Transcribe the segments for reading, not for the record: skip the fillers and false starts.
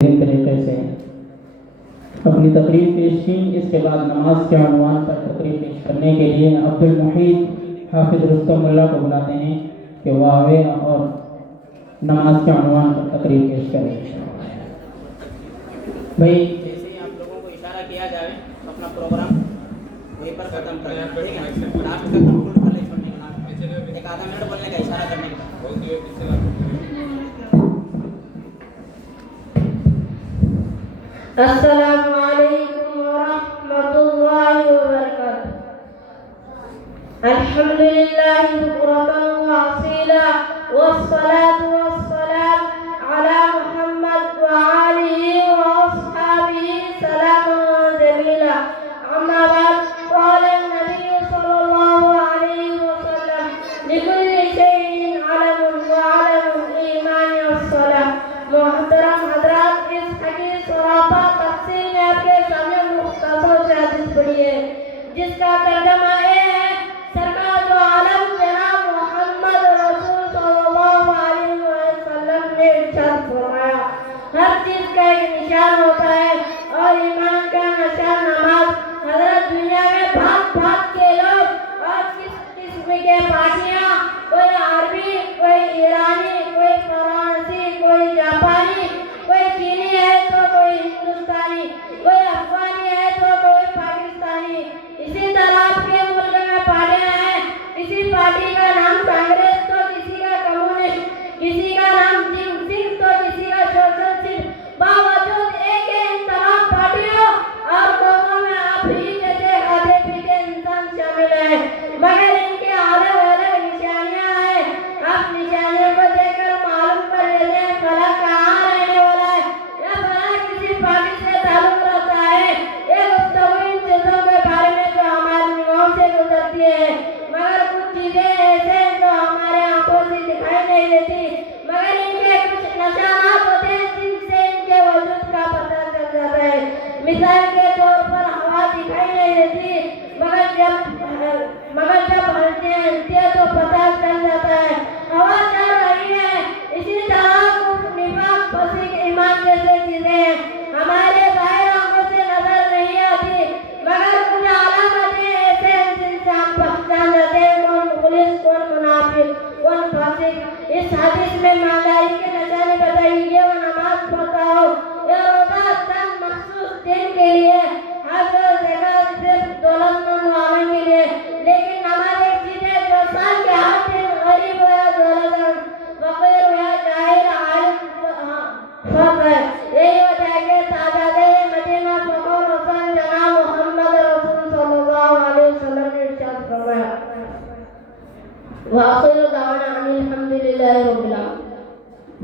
इस तरीके से अपनी तकरीर पेश की। इसके बाद नमाज के अनवान पर तकरीर पेश करने के लिए अब्दुल मुहीद हाफिज रुस्तमुल्लाह को बुलाते हैं कि वह आवे और नमाज के अनवान पर तकरीर पेश करें। भाई जैसे ही आप लोगों को इशारा किया जाए तो अपना प्रोग्राम वहीं पर खत्म करें, ठीक है। लास्ट का कंक्लूड कर ले, छोड़ने के लास्ट एक आधा मिनट बोलने का इशारा करने का। अस्सलामु अलैकुम व रहमतुल्लाहि व बरकातुहू। अल्हम्दुलिल्लाहि बुक्रतन व असीला वस्सलातु वस्सलाम अला मुहम्मद व आलिहि व अस्हाबिहि सलामुन जमीला। अम्मा बाद, क़ाल नबी सल्लल्लाहु अलैहि वसल्लम लिकुल्लि शैइन अलमुन व अलमुल ईमान अस्सलाह। मोहतरम हज़रात, इस हदीस सराफा तफसीर में आपके सामने मुख्तसर से हदीस पढ़ी है, जिसका तर्जुमा ये है, सरकार दो आलम जनाब मोहम्मद रसूल सल्लल्लाहु अलैहि वसल्लम ने इरशाद फरमाया, हर चीज का एक निशान होता है और ईमान का निशान नमाज। हजरत दुनिया में भाग भाग के लोग और किस किस्म के पार्टियां, कोई अरबी, कोई ईरानी, कोई फ्रांसी, कोई जापानी, कोई चीनी है तो कोई हिंदुस्तानी, कोई अफगानी है तो कोई पाकिस्तानी। इसी तरह आपके मुल्क में पार्टियां हैं, किसी पार्टी का नाम कांग्रेस तो किसी का कम्युनिस्ट, किसी का नाम सिंह तो किसी का सोशलिस्ट। बावजूद एक है इन तमाम पार्टियों और कौमों में आप ही जैसे खाते पीते इंसान शामिल हैं, मगर इनके अलग अलग निशानियां हैं। आप निशानियों को देखकर मालूम कर लेते हैं फला कहाँ रहने वाला है या फला किसी पार्टी से ताल्लुक रखता है। ये गुफ्तगू इन चीजों के बारे में जो हमारे दिमाग से गुजरती है, मगर कुछ चीजें ऐसे हैं जो हमारे आंखों से दिखाई नहीं देती, मगर इनके कुछ निशानात होते हैं जिनसे इनके वजूद का पता चल जाता है। मिसाल के तौर पर हवा दिखाई नहीं देती, मगर जब हलती है तो पता चल जाता है हवा चल रही है। इसी तरह कुफ्र, निफाक, फसीक, ईमान जैसे चीजें हैं, हमारे जाहिर आंखों से नजर नहीं आती, मगर कुछ अलामतें ऐसे हैं जिनसे हम पहचान जाते हैं कौन मुखलिस, कौन मुनाफिक, कौन फासिक। इस हदीस में ईमानदारी के निशाने बताई गए, वो नमाज पढ़ता हो या रोजा चंद मखसूस दिन के लिए, हज और ज़कात सिर्फ दौलतमंद आदमी के लिए, लेकिन नमाज एक चीज है जो साल के हर दिन गरीब हो या दौलतमंद, फकीर हो या जाहिर, आलिम सब है। यही वजह है कि तादादे मदीना फखर हसन जनाब मोहम्मद रसूल सल्लल्लाहु अलैहि वसल्लम ने इरशाद फरमाया, वाखिर दावाना अल्हम्दुलिल्लाहि रब्बिल आलमीन।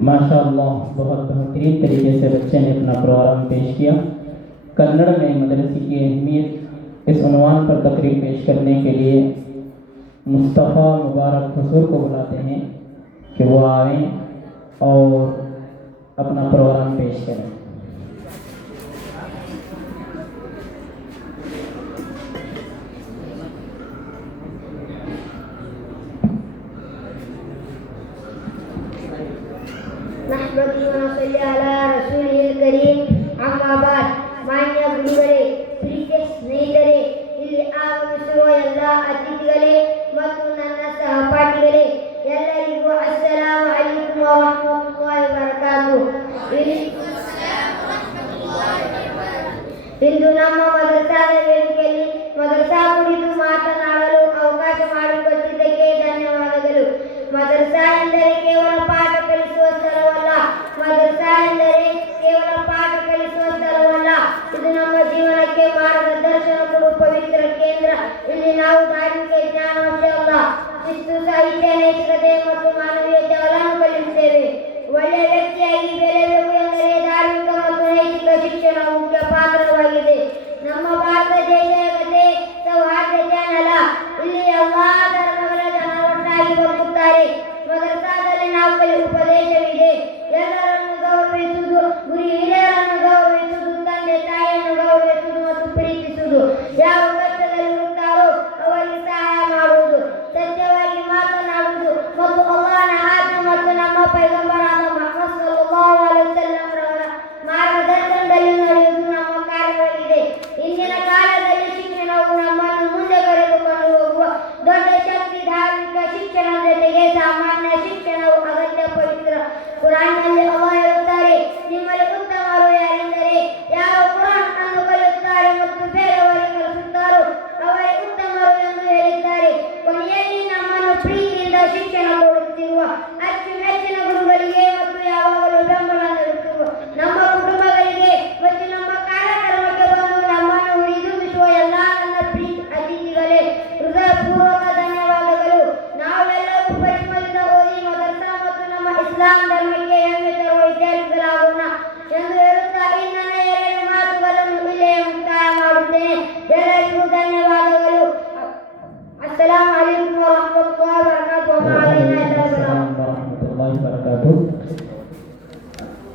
माशाअल्लाह, बहुत बेहतरीन तरीके से बच्चे ने अपना प्रोग्राम पेश किया। कन्नड़ में मदरसे की अहमियत इस उन्वान पर तकरीर पेश करने के लिए मुस्तफ़ा मुबारक हुजूर को बुलाते हैं कि वो आएँ और अपना प्रोग्राम पेश करें। ನಹ್ಮದುಹು ವ ನಸಲ್ಲಿ ಅಲಾ ರಸೂಲಿಹಿಲ್ ಕರೀಮ್. ಅಮ್ಮಾ ಬಾದ್, ಮಾನ್ಯ ಗುರುಗಳೇ, ಪ್ರೀತಿಯ ಸ್ನೇಹಿತರೆ, ಇಲ್ಲಿ ಆಗಮಿಸಿರುವ ಎಲ್ಲ ಅತಿಥಿಗಳೇ ಮತ್ತು ನನ್ನ ಸಹಪಾಠಿಗಳೇ, ಎಲ್ಲರಿಗೂ ಅಸ್ಸಲಾಮು ಅಲೈಕುಂ ವ ರಹಮತುಲ್ಲಾಹಿ ವ ಬರಕಾತುಹು.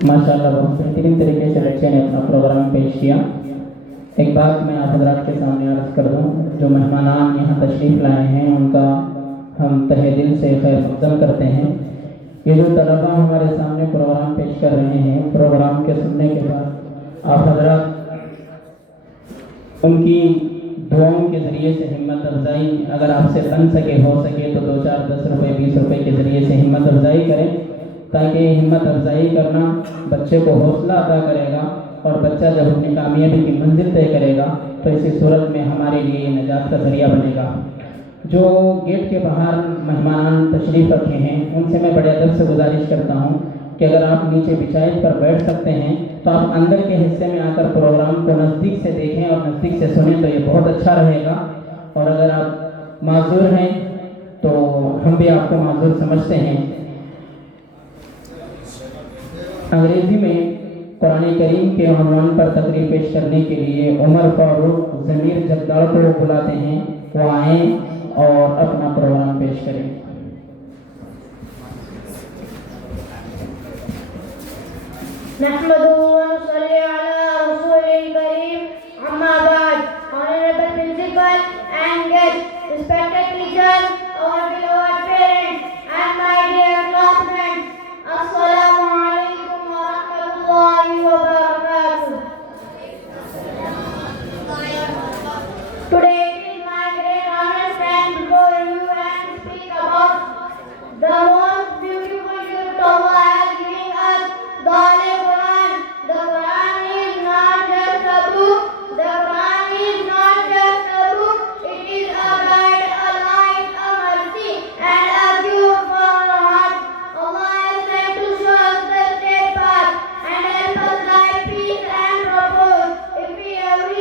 माशाल्लाह बहुत बेहतरीन तरीके से बच्चे ने अपना प्रोग्राम पेश किया। एक बात मैं आप हज़रात के सामने अर्ज़ कर दूं, जो मेहमानान यहाँ तशरीफ़ लाए हैं उनका हम तहे दिल से खैर मक़दम करते हैं। ये जो तलबा हमारे सामने प्रोग्राम पेश कर रहे हैं, प्रोग्राम के सुनने के बाद आप हज़रात उनकी दुआओं के ज़रिए से हिम्मत अफजाई अगर आपसे बन सके, हो सके तो 2-4 10 रुपये 20 रुपये के ज़रिए से हिम्मत अफजाई करें, ताकि हिम्मत अफजाई करना बच्चे को हौसला अदा करेगा और बच्चा जब अपनी कामयाबी की मंजिल तय करेगा तो इसी सूरत में हमारे लिए ये नजात का ज़रिया बनेगा। जो गेट के बाहर मेहमान तशरीफ़ रखे हैं उनसे मैं बड़े अदब से गुजारिश करता हूँ कि अगर आप नीचे बिछाई पर बैठ सकते हैं तो आप अंदर के हिस्से में आकर प्रोग्राम को नज़दीक से देखें और नज़दीक से सुनें, तो ये बहुत अच्छा रहेगा। और अगर आप माजूर हैं तो हम भी आपको माजूर समझते हैं। अंग्रेज़ी में कुरान करीम के उन्वान पर तकरीर पेश करने के लिए उमर फारूक ज़मीर जगदार को बुलाते हैं, वो आएँ और अपना प्रोग्राम पेश करें। नहमदुहु व नुसल्ली अला रसूलिल करीम, अम्मा बाद। Honorable Principal and guests, respected teachers, our beloved parents, and my dear classmates, Assalamu alaikum wa rahmatullahi wa barakatuh. Today it is my great honor to stand before you and speak about the most beautiful gift Allah has given us, the Holy Quran. The Quran is not just a book. The Quran is not just a book. It is a guide, a light, a mercy, and a cure for our heart. Allah has sent to show us the straight path and help us guide peace and purpose. Every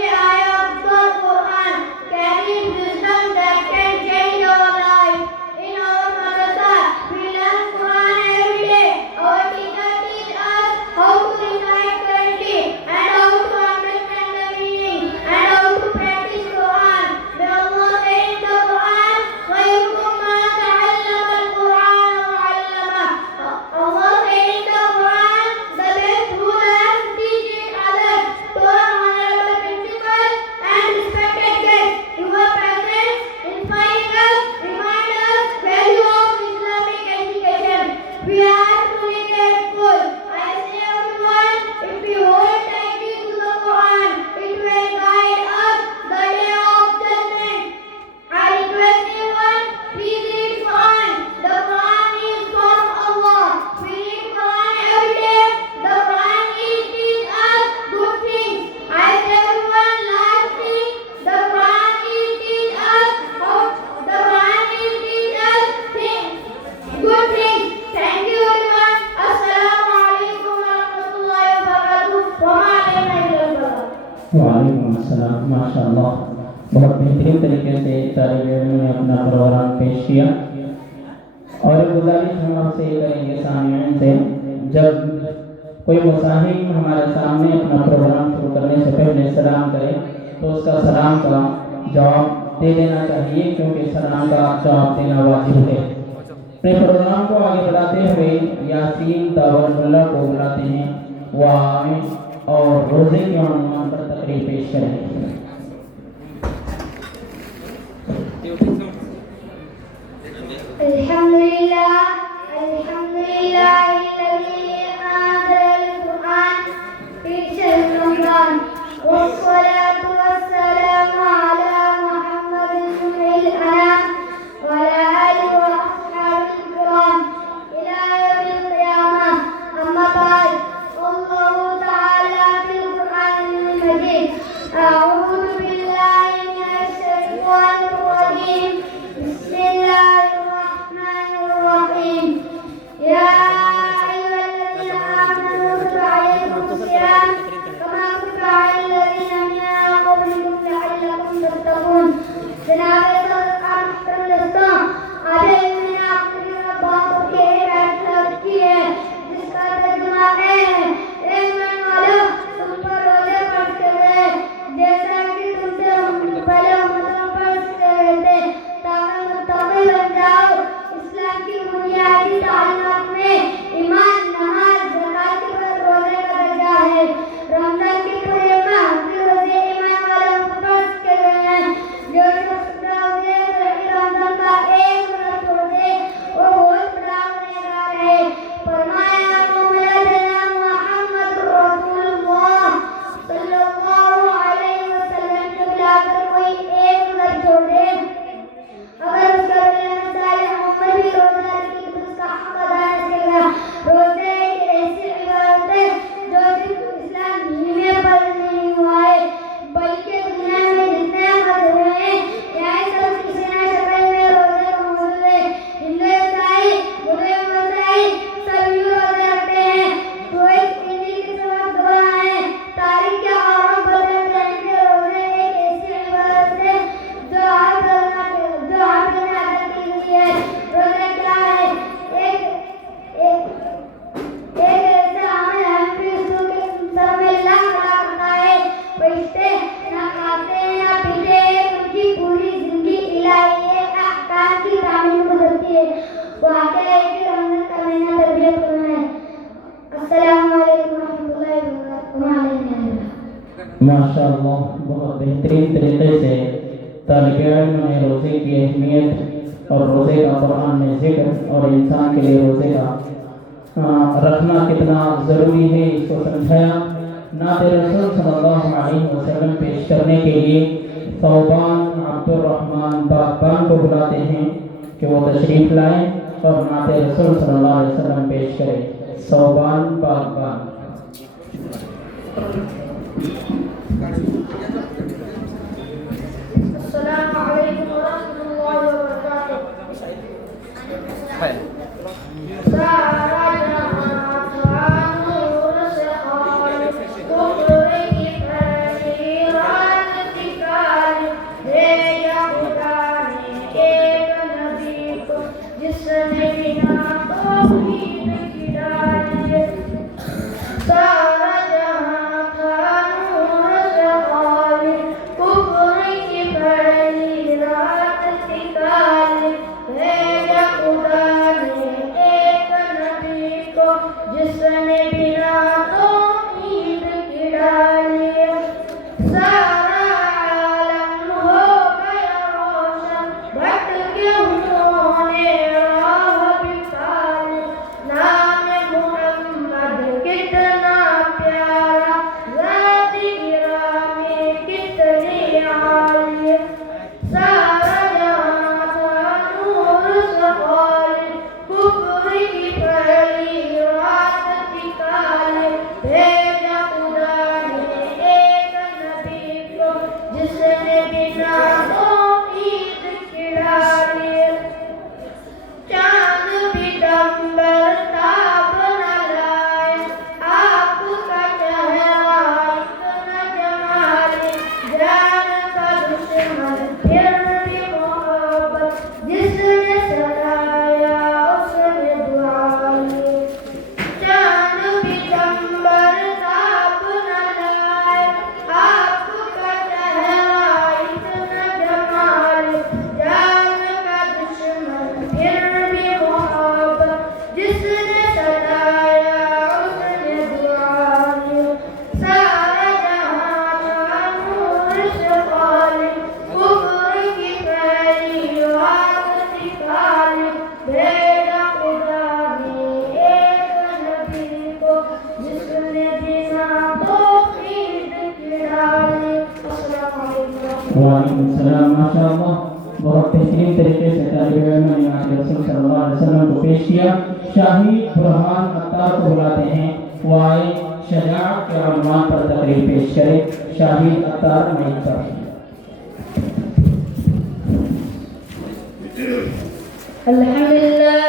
ayah of the Quran carries wisdom that can change our life. In our madrasa, we learn Quran every day. Our teacher teach us how to recite correctly and how to understand the meaning and how to practice Quran. May Allah say in the Quran, خَيْرُكُمْ مَنْ تَعَلَّمَ الْقُرْآنَ وَعَلَّمَهُ. Allah say in the Quran, the best who learns teaches others. To our honorable principal and respected guests, your presence inspires us, remind us value of Islamic education. We are truly grateful. I say everyone, if we hold tightly to the Quran, it will guide us the day of judgment. I request everyone, please read Quran. The Quran is from Allah. We read Quran every day. The Quran teaches us good things. I say everyone, last thing, the Quran teaches us things, good things. Thank you everyone. Assalamu alaikum wa rahmatullahi wa barakatuh. Wa ma alayna illa al-balagh. वालेकुम अस्सलाम। माशाअल्लाह बहुत बेहतरीन तरीके से तालिब इल्म ने अपना प्रोग्राम पेश किया। और एक गुजारिश हम आपसे ये करेंगे सामईन से, जब कोई मुसाहिब हमारे सामने अपना प्रोग्राम शुरू करने से पहले सलाम करे तो उसका सलाम का जवाब दे देना चाहिए, क्योंकि सलाम का जवाब देना वाजिब है। अपने प्रोग्राम को आगे बढ़ाते हुए यासीन तावल्लुल्लाह को बुलाते हैं, वो आए और रोज़े के उन्वान पर तकरीर पेश करें। Alhamdulillah, alhamdulillah, alladhi anzala al-Qur'an fi shahr Ramadan. Wassalatu wassalamu ala Muhammadin nuril anam wa ala alihi wa ashabihi kiram ila yawmil qiyamah. Amma ba'd. Allahu ta'ala fil Qur'anil Majid. A'udhu billahi minash shaitanir rajim. Bismillahirrahmanirrahim. Ya ayyuhalladzina amanu kutiba alaykumus siyam kama kutiba alal ladzina min माशाअल्लाह बहुत बेहतरीन तरीके से तालिब इल्म ने रोज़े की अहमियत और रोज़े का कुरान में जिक्र और इंसान के लिए रोज़े का रखना कितना ज़रूरी है इसको समझाया। नाते रसूल सल्लल्लाहु अलैहि वसल्लम पेश करने के लिए सौबान अब्दुर्रहमान बागबान को बुलाते हैं कि वो तशरीफ़ लाएँ और नाते रसूल सल्लल्लाहु अलैहि वसल्लम पेश करें। सौबान बागबान। अस्सलामु अलैकुम वरहमतुल्लाहि वबरकातुह। सारा जहां का नूर से खाली, कुफ्र की फैली रात दिखाई, भेजा खुदा ने एक नबी को जिसने बिना तौहीद की डाली। सारा जहां का नूर से खाली, कुफ्र की फैली रात दिखाई, भेजा खुदा ने एक नबी को जिसने बिना तौहीद की डाली। सारा आलम हो गया रोशन, भटके उन्होंने राह बिताई। नाम मुहम्मद कितना प्यारा, ज़ात गिरामी कितनी आली। सारा जहां था नूर से खाली, कुफ्र की फैली रात दिखाई, भेजा खुदा ने एक नबी को जिसने बिना तौहीद की डाली। चांद पितंबर ताप न लाए, आपका चेहरा इतना जमाली। जान का दुश्मन फिर भी मोहब्बत, जिसने सताया उसने दुआ ली। चांद पितंबर ताप न लाए, आपका चेहरा इतना जमाली। जान का दुश्मन फिर भी मोहब्बत, जिसने सताया उसने दुआ ली। सारा जहां का नूर से खाली, कुफ्र की फैली रात दिखाई, भेजा खुदा ने एक नबी को जिसने बिना तौहीद की डाली। अस्सलामु अलैकुम। वालेकुम सलाम। माशाअल्लाह बहुत बेहतरीन तरीके से तालिब इल्म ने नाते रसूल सल्लल्लाहु अलैहि वसल्लम को पेश किया। शाहिद बुरहान अत्तार को बुलाते हैं, वो आए शजाअत के उन्वान पर तकरीर पेश करें। शाहिद अत्तार माइक पर। अल्हम्दुलिल्लाह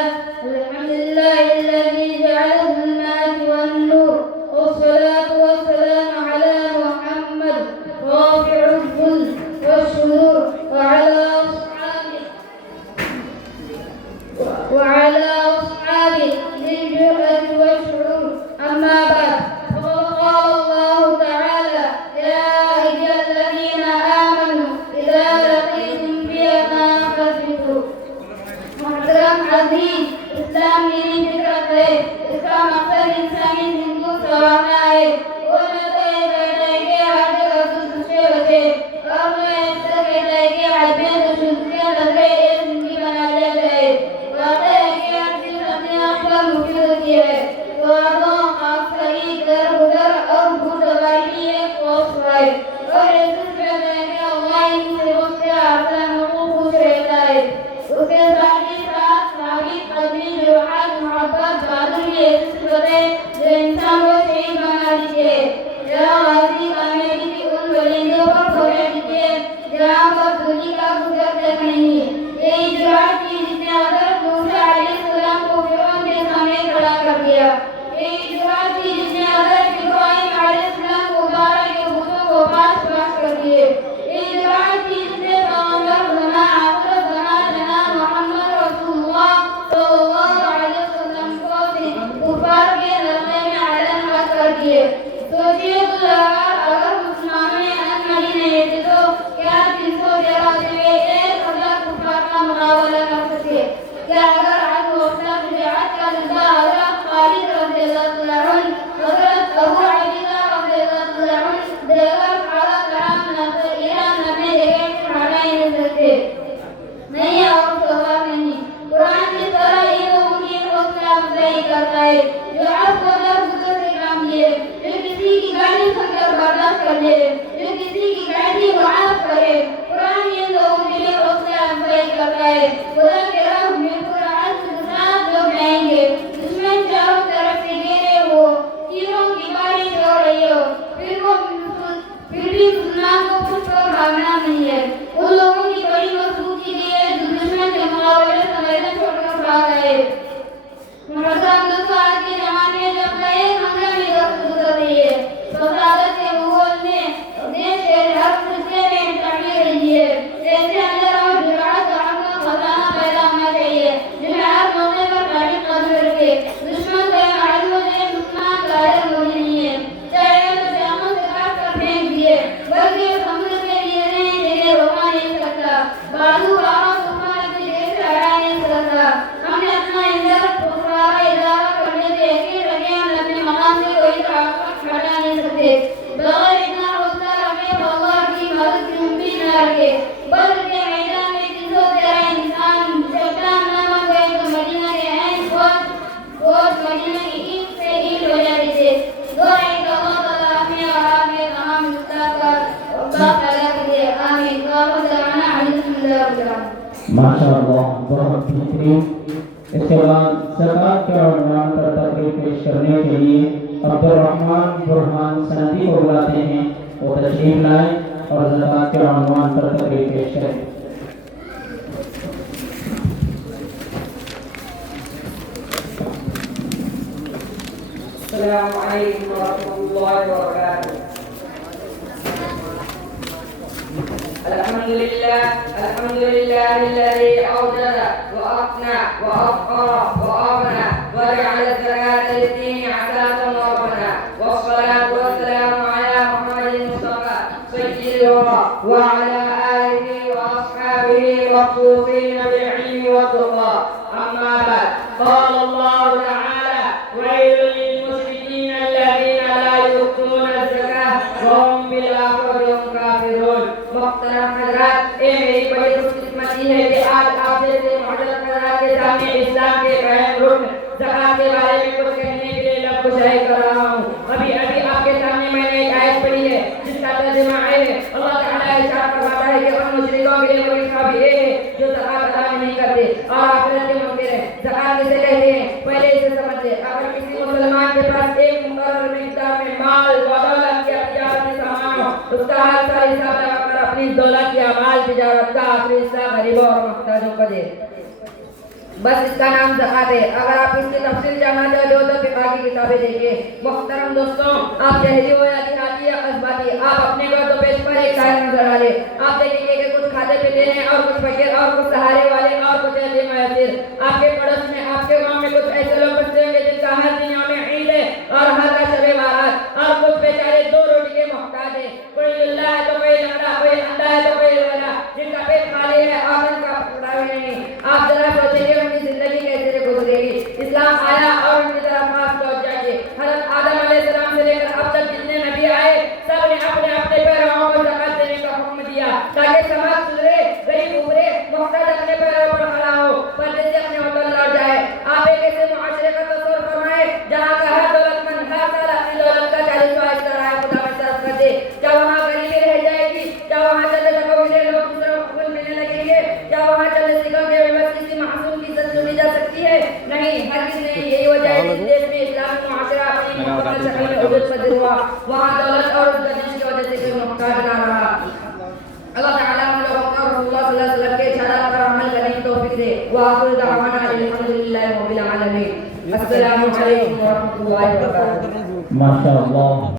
الذي جعل الظلمات والنور والصلاة والسلام على محمد رافع الظل والشرور وعلى أصحابه للجرأة والشعور. أما بعد، فقد قال الله تعالى: يا أيها الذين آمنوا إذا لقيتم فئة فاثبتوا. محترم عزيز तारीफ कर बर्दाश्त कर ले, जो किसी की गलती को माफ करे। कुरान इन लोगों के लिए हौसला अफजाई करता है। खुदा के राह में कुरान के साथ लोग जाएंगे, दुश्मन चारों तरफ से घेरे हो, तीरों की बारिश हो रही हो, फिर भी मुसलमान को कुछ पर भागना नहीं है। उन लोगों की बड़ी मजबूती की है जो दुश्मन के मुकाबले से मैदान छोड़कर भाग गए। दोस्तों, आज के जमाने में जब कई हंगामी वक्त गुजर रही है, तो सादत के मुगल ने देश के हर हिस्से में तकलीफ रही है। ऐसे अंदर और जुरात का खजाना पैदा होना चाहिए, जिन्हें हर मौके पर खड़ी कदम रखे। दुश्मन के आदमी ने मुसलमान का आदर नहीं है, चाहे तो जामों से काट कर फेंक दिए, बल्कि समुद्र के लिए नहीं जिन्हें रोका नहीं सकता, बाजू बाहों तूफान अपनी देश से हटा नहीं सकता। हमने अपना इंदर इजारा करने से यकीन रखें, हम अपने मकाम से कोई ताकत हटा नहीं सकते। बगैर इतना हौसला रखे, अल्लाह की मदद की उम्मीद न रखे। बद्र के मैदान में 313 इंसान चट्टान नामक एक मदीना के ऐन कोस मदीना की ईंट से ईंट हो जाते थे। दुआ है कि अल्लाह ताला अपने और आपने तमाम मुस्तक पर बात पैदा करे। आमीन। वाह अल्हम्दुलिल्लाह। माशाअल्लाह, बहुत बेहतरीन। इसके बाद ज़कात के उन्वान पर तकरीर पेश करने के लिए अब्दुर्रहमान बुरहान सनदी को बुलाते हैं, वो तशरीफ लाएं और ज़कात के उन्वान पर तकरीर पेश करें। अस्सलामु अलैकुम व रहमतुल्लाहि व बरकातुहू। अल्हम्दुलिल्लाह الذي أوجد وأقنع وأبقى وأغنى وجعل الزكاة للدين أساسا وبنى، والصلاة والسلام على محمد المصطفى سيد الورى وعلى آله وأصحابه المخصوصين بالعلم والتقى. أما بعد، قال الله تعالى: ويل للمشركين الذين لا يؤتون الزكاة وهم بالآخرة هم كافرون। मुहतरम हज़रात, ये मेरी बड़ी खुशकिस्मती है कि आज आप जैसे मुअज़्ज़ज़ हज़रात के सामने इस्लाम के अहम रुकन ज़कात के बारे में कुछ कहने के लिए लफ्ज़ गुज़ारी कर रहा हूँ। अभी आपके सामने मैंने एक आयत पढ़ी है जिसका तर्जुमा है, अल्लाह ताला इरशाद फरमाता है कि उन मुशरिकों के लिए बुरी खबर ये है जो ज़कात अदा नहीं करते और आखिरत के मुनकिर हैं। ज़कात किसे कहते हैं, पहले इसे समझ ले। अगर किसी मुसलमान के पास एक मुकर्रर मिक़दार में माल व दौलत या तिजारती सामान हो, उसका हर साल हिसाब लगाकर अपनी दौलत या माल तिजारत का आखिरी हिस्सा गरीबों और मुहताजों को दे। बस इसका नाम ज़कात है। अगर आप इसकी तफसील जानना चाहते हो तो फिक़ह की किताबें देखिए। मुहतरम दोस्तों, आप शहरी हो या देहाती या कस्बाती, आप अपने घर तो पेज पर एक शायर नजर आ रहे, आप देखेंगे कि कुछ खाते पीते हैं और कुछ फकीर और कुछ सहारे वाले और कुछ ऐसे मुयस्सिर। आपके पड़ोस में, आपके गाँव में कुछ ऐसे लोग बसते होंगे जिनका हर दुनिया में ईद है और हर का शबे बारात, और कुछ बेचारे दो रोटी के मोहताज है। कोई लुल्ला है तो कोई लंगड़ा, कोई अंधा है तो कोई लंगड़ा, जिनका पेट खाली है और उनका टुकड़ा भी नहीं। आप जरा सोचेंगे उनकी जिंदगी कैसे गुजरेगी। इस्लाम आया और उनकी तरफ हाथ पहुंच जाएंगे। हज़रत आदम अलैहिस्सलाम से लेकर अब तक जितने नबी आए, सब ने अपने अपने पैरों को ज़कात देने का हुक्म दिया ताकि समाज सुधरे, गरीब उभरे, मोहताज अपने पैरों पर खड़ा हो, परदेसी अपने वतन लौट जाए। आप एक ऐसे मुआशरे का तस्वीर फरमाए जहाँ का हर दौलतमंद हर साल अपनी दौलत का 40% किराया खुदा में सर्फ कर दे। क्या वहाँ गरीबी रह जाएगी? क्या वहाँ चले लगोगे लोग दूसरों को फूल मिलने लगेंगे? क्या वहाँ चले सिखाओगे किसी मासूम की इज्जत सुनी जा सकती है? नहीं, हर किसी ने यही वजह है जिस देश में इस्लामी मुआशरा अपनी मुकम्मल शक्ल में उजूद पजीर हुआ, वहाँ दौलत और गरीबी की वजह से कोई मुहताज ना रहा। अल्लाह ताला हम लोगों को रसूलुल्लाह सल्लल्लाहु अलैहि वसल्लम के इरशादात पर अमल करने की तौफीक दे। व आखिर दावाना अल्हम्दुलिल्लाहि रब्बिल आलमीन। अस्सलामु अलैकुम व रहमतुल्लाहि व बरकातुहू। माशाअल्लाह।